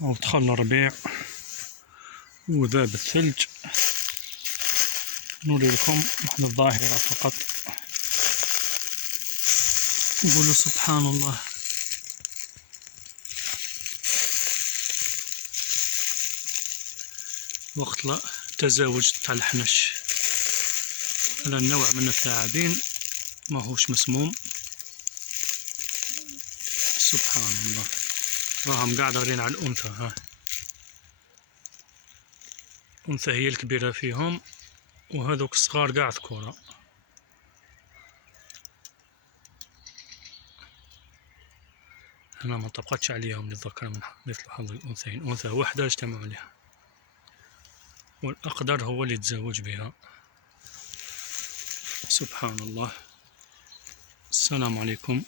ودخل الربيع وذاب الثلج. نوري لكم واحد الظاهرة فقط. نقولوا سبحان الله. وقت التزاوج تاع الحنش على النوع من الثعابين ماهوش مسموم. سبحان الله، راهم قاع دايرين على الأنثى. ها الأنثى هي الكبيرة فيهم، وهذوك الصغار قاع ذكورة. هنا ما طبقتش عليهم للذكر مثل حظ الأنثيين، أنثى واحدة اجتمعوا عليها، والأقدر هو اللي يتزوج بها. سبحان الله. السلام عليكم.